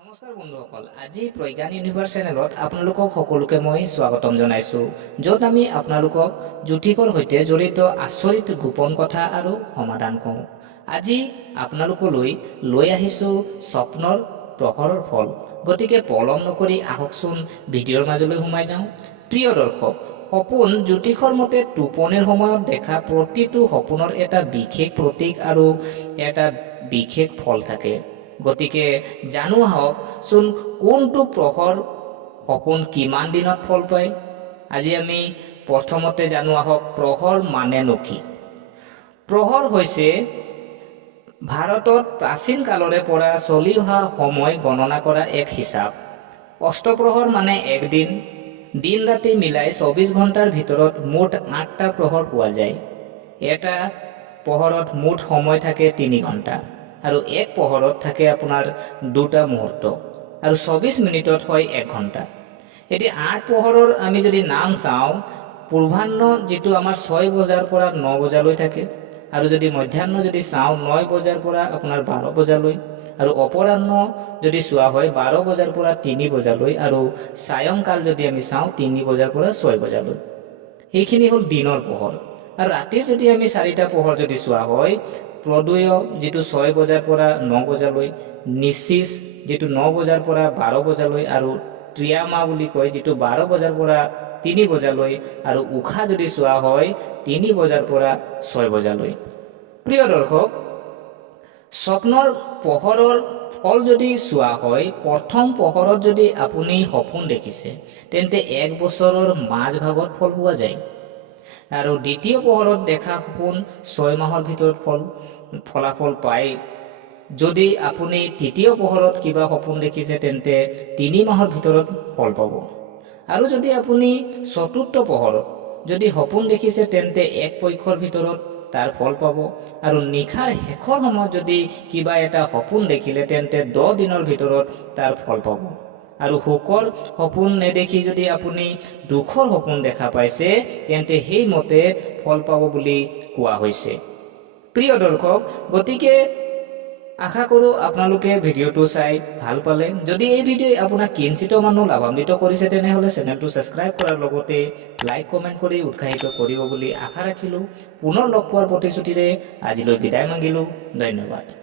নমস্কাৰ বন্ধুসকল, আজি প্ৰজ্ঞান ইউনিভাৰ্ছ চেনেলত আপোনালোকক সকলোকে মই স্বাগতম জনাইছোঁ, য'ত আমি আপোনালোকক জ্যোতিষৰ সৈতে জড়িত আচৰিত গোপন কথা আৰু সমাধান কওঁ। আজি আপোনালোকলৈ লৈ আহিছোঁ স্বপ্নৰ প্ৰহৰৰ ফল। গতিকে পলম নকৰি আহকচোন ভিডিঅ'ৰ মাজলৈ সোমাই যাওঁ। প্ৰিয় দৰ্শক, সপোন জ্যোতিষৰ মতে টোপনিৰ সময়ত দেখা প্ৰতিটো সপোনৰ এটা বিশেষ প্ৰতীক আৰু এটা বিশেষ ফল থাকে। গতিকে জানো আহকচোন কোনটো প্ৰহৰ সপোন কিমান দিনত ফল পায়। আজি আমি প্ৰথমতে জানো আহক প্ৰহৰ মানেনো কি। প্ৰহৰ হৈছে ভাৰতত প্ৰাচীন কালৰে পৰা চলি অহা সময় গণনা কৰা এক হিচাপ। অষ্টপ্ৰহৰ মানে একদিন, দিন ৰাতি মিলাই 24 ঘণ্টাৰ ভিতৰত মুঠ 8টা প্ৰহৰ পোৱা যায়। এটা প্ৰহৰত মুঠ সময় থাকে 3 ঘণ্টা আৰু এক প্ৰহৰত থাকে আপোনাৰ 2টা মুহূৰ্ত আৰু 24 মিনিটত হয় 1 ঘণ্টা। এতিয়া 8 প্ৰহৰৰ আমি যদি নাম চাওঁ, পূৰ্বাহ্ন যিটো আমাৰ 6 বজাৰ পৰা 9 বজালৈ থাকে, আৰু যদি মধ্যাহ্ন যদি চাওঁ 9 বজাৰ পৰা আপোনাৰ 12 বজালৈ, আৰু অপৰাহ্ন যদি চোৱা হয় 12 বজাৰ পৰা 3 বজালৈ, আৰু সায়ংকাল যদি আমি চাওঁ 3 বজাৰ পৰা 6 বজালৈ। এইখিনি হ'ল দিনৰ পোহৰ। আৰু ৰাতিৰ যদি আমি 4টা পোহৰ যদি চোৱা হয়, প্ৰদোয় যিটো 6 বজাৰ পৰা 9 বজালৈ, নিশিষ যিটো 9 বজাৰ পৰা 12 বজালৈ, আৰু ত্ৰিয়ামা বুলি কয় যিটো 12 বজাৰ পৰা 3 বজালৈ, আৰু উষা যদি চোৱা হয় 3 বজাৰ পৰা 6 বজালৈ। প্ৰিয় দৰ্শক, স্বপ্নৰ পোহৰৰ ফল যদি চোৱা হয়, প্ৰথম পোহৰত যদি আপুনি সপোন দেখিছে তেন্তে 1 বছৰৰ মাজভাগত ফল পোৱা যায়। আৰু দ্বিতীয় পোহৰত দেখা সপোন 6 মাহৰ ভিতৰত ফলাফল পায়। যদি আপুনি তৃতীয় পোহৰত কিবা সপোন দেখিছে তেন্তে 3 মাহৰ ভিতৰত ফল পাব। আৰু যদি আপুনি চতুৰ্থ পোহৰত যদি সপোন দেখিছে তেন্তে 1 পক্ষৰ ভিতৰত তাৰ ফল পাব। আৰু নিশাৰ শেষৰ সময়ত যদি কিবা এটা সপোন দেখিলে তেন্তে 10 দিনৰ ভিতৰত তাৰ ফল পাব। আৰু সুখৰ সপোন নেদেখি যদি আপুনি দুখৰ সপোন দেখা পাইছে তেন্তে সেইমতে ফল পাব বুলি কোৱা হৈছে। প্ৰিয় দৰ্শক, গতিকে আশা কৰোঁ আপোনালোকে ভিডিঅ'টো চাই ভাল পালে। যদি এই ভিডিঅ'ই আপোনাক কিঞ্চিত মানুহ লাভান্বিত কৰিছে তেনেহ'লে চেনেলটো ছাবস্ক্ৰাইব কৰাৰ লগতে লাইক কমেণ্ট কৰি উৎসাহিত কৰিব বুলি আশা ৰাখিলোঁ। পুনৰ লগ পোৱাৰ প্ৰতিশ্ৰুতিৰে আজিলৈ বিদায় মাগিলোঁ। ধন্যবাদ।